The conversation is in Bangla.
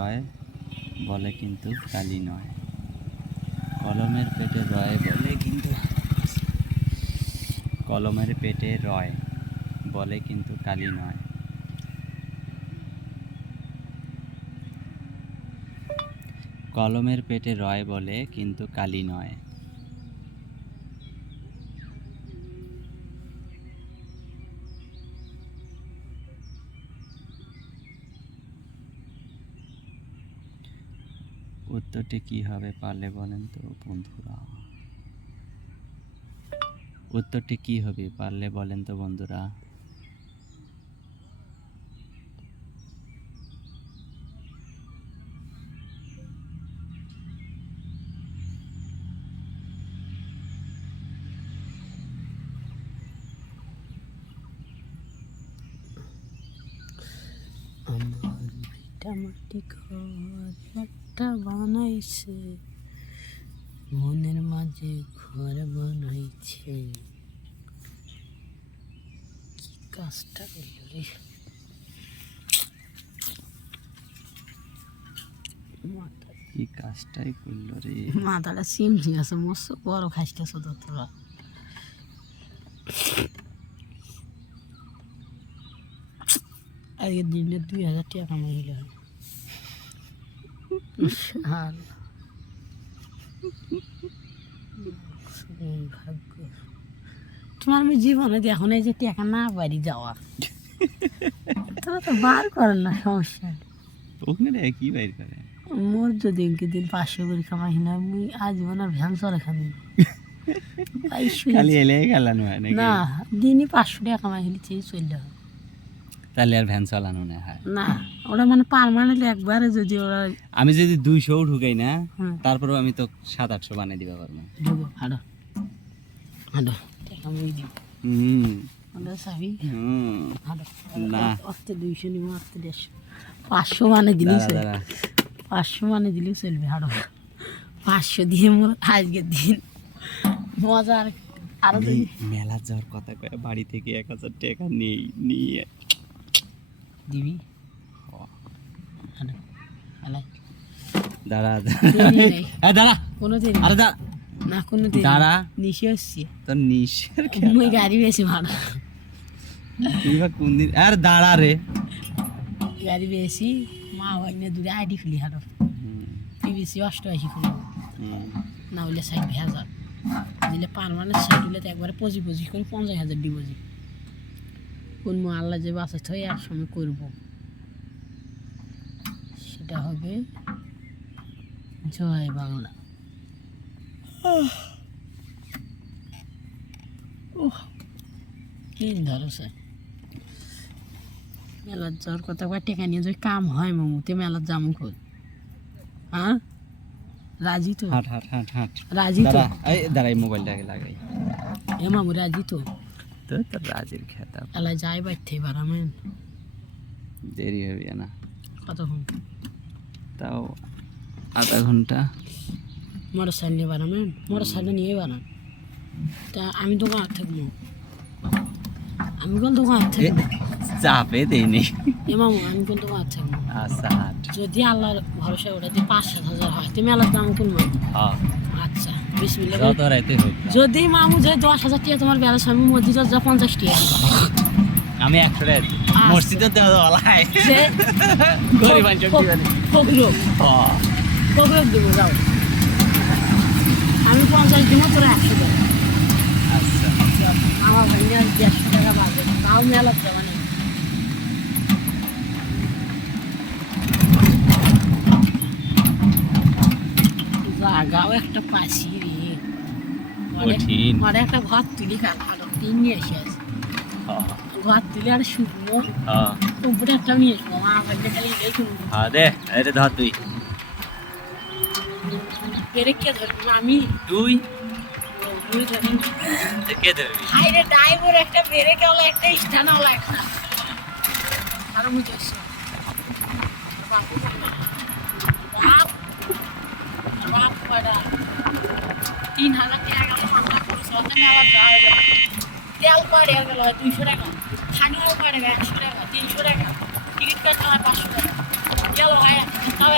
রয় বলে কিন্তু কালি নয়। কলমের পেটে রয় বলে কিন্তু কলমের পেটে রয় বলে কিন্তু কালি নয়। কলমের পেটে রয় বলে কিন্তু কালি নয়। উত্তরটি কি হবে পারলে বলেন তো বন্ধুরা? উত্তরটি কি হবে পারলে বলেন তো বন্ধুরা? আমার ভিটা মাটি ঘর একটা বানাইছে, মনের মাঝে ঘর বানাইছে। কি কাজটা করলো রে? কি কাজটাই করলো রে? মাথাটা সিমসি আছে, মস্ত বড় খাইতেছ তো তোরা। আজকের দিনে 2000 টাকা কামাই হলো। আর ভাগ্য তোমার, আমি জীবনে এখন এই যে টাকা না বাড়ি যাওয়া, তোরা তো বার করেন না, সমস্যা ওখানে কি বাইর করে? মোর যদি দিন 500 করে কামাই না, আমি আজীবন আর ভ্যান চলে খানি খালি এলে খেলানো হয় নাকি? না, দিনই 500 টাকা কামাই হলে চেয়ে চললে হয়। তাহলে আর ভ্যান চালানো না হয় না, ওরা মানে পারমানেন্টলি একবারে যদি ওরা, আমি যদি 200 ঢুকাই না, তারপরেও আমি তো 700-800 বানিয়ে দিবা পারবো। ঢুকো হাঁটো হাঁটো, টাকা মই দিব। ওটা চাবি হাঁটো না, অস্তে 200 নিব, অস্তে 150, 500 মানে দিলেই চলবে। 500 মানে দিলেই চলবে, হাঁটো। 500 দিয়ে মোর আজকের দিন মজা। আর আরো যদি মেলা যাওয়ার কথা কয়ে বাড়ি থেকে 1000 টাকা নিয়ে দিবি, হাঁটো হালাই। দাঁড়া দেরি নেই, দাঁড়া, কোনো দেরি আরে দাঁড়া না, কোনো দেরি দাঁড়া, নিশে আসছি তোর নিশের মই গাড়ি বেশি ভাড়া, তুই বা কোন দিন? আরে দাঁড়া রে, গাড়ি বেশি মা ভাইনে দূরে আইডি ফেলি হাঁটো। পিবিসি 88 খুলব, না হলে 60,000 দিলে পারমানেন্ট 60 হলে তো একবারে 25 করে 50,000 ডিপোজিট। কোন আল্লাহ যে বাঁচাতে হয় একসঙ্গে করবো, সেটা হবে জয় বাংলা। কি ধরছে মেলার যাওয়ার কথা কয়, টেকা নিয়ে যদি কাম হয় মামুতে মেলার জামু খোঁজ। হ্যাঁ রাজি তো? হাট হাট হাট হাট, রাজি তো? এই দাঁড়াই, মোবাইলটাকে লাগাই। এ মামু রাজি তো? তোর রাজের খেতা এলা যাই বাইতে বারামেন, দেরি হবে না কতক্ষণ? তাও আধা ঘন্টা। মোটর সাইকেল নিয়ে বারামেন, মোটর সাইকেল নিয়ে বানান। তা আমি দোকান থাকবো, আমি কোন দোকান থাকবো? চাপে দেয়নি। এ মামু আমি কোন দোকান থাকবো? আচ্ছা হাট, যদি আল্লাহর ভরসা ওটা দিয়ে 5-7 হাজার হয়, তুমি মেলার দাম কোন মামু? আচ্ছা বিসমিল্লাহ। যত রাইতে হোক, যদি মামু যে 10,000 টাকা তোমার ব্যালেন্স, আমি মসজিদে যা 50 টাকা দিব। আমি 100 টাকা দিই। মসজিদে দেওয়া বলাই যে গরিব মানুষ দিবানি। ফকরক ফকরক দিব, যাও। আমি 50 দিব, তোরা 100 দেব। আচ্ছা, আমার ভাই 150 টাকা বাজে, তাও মেলার যাওয়া নেই। জাগাও একটা পাশি রে, কঠিন। মানে একটা ঘর তুলি কালো তিন নিয়ে এসে আছে, ঘর তুলে আর শুকনো কম্পিউটার একটা নিয়ে এসবো। আমার ভাই খালি এই শুনবো। দে এটা ধর তুই। ব্রেক কে ধরবি? আমি তুই তুই ধরবি? কে ধরবি? আরে ড্রাইভার একটা ব্রেক ওলা, একটা স্ট্যান্ড ওলা, একটা আর আমি যাচ্ছি বাপু বাপ বাপ পড়া 3,000 টাকা গেল আমরা পুরো সন্ধ্যা আবার যাওয়া যায়। তেল পড়ে গেল 200 টাকা, খানিও পড়ে 100 টাকা, 300 টাকা, টিকিট কাটতে হয় 500 টাকা, গেল হয় তাও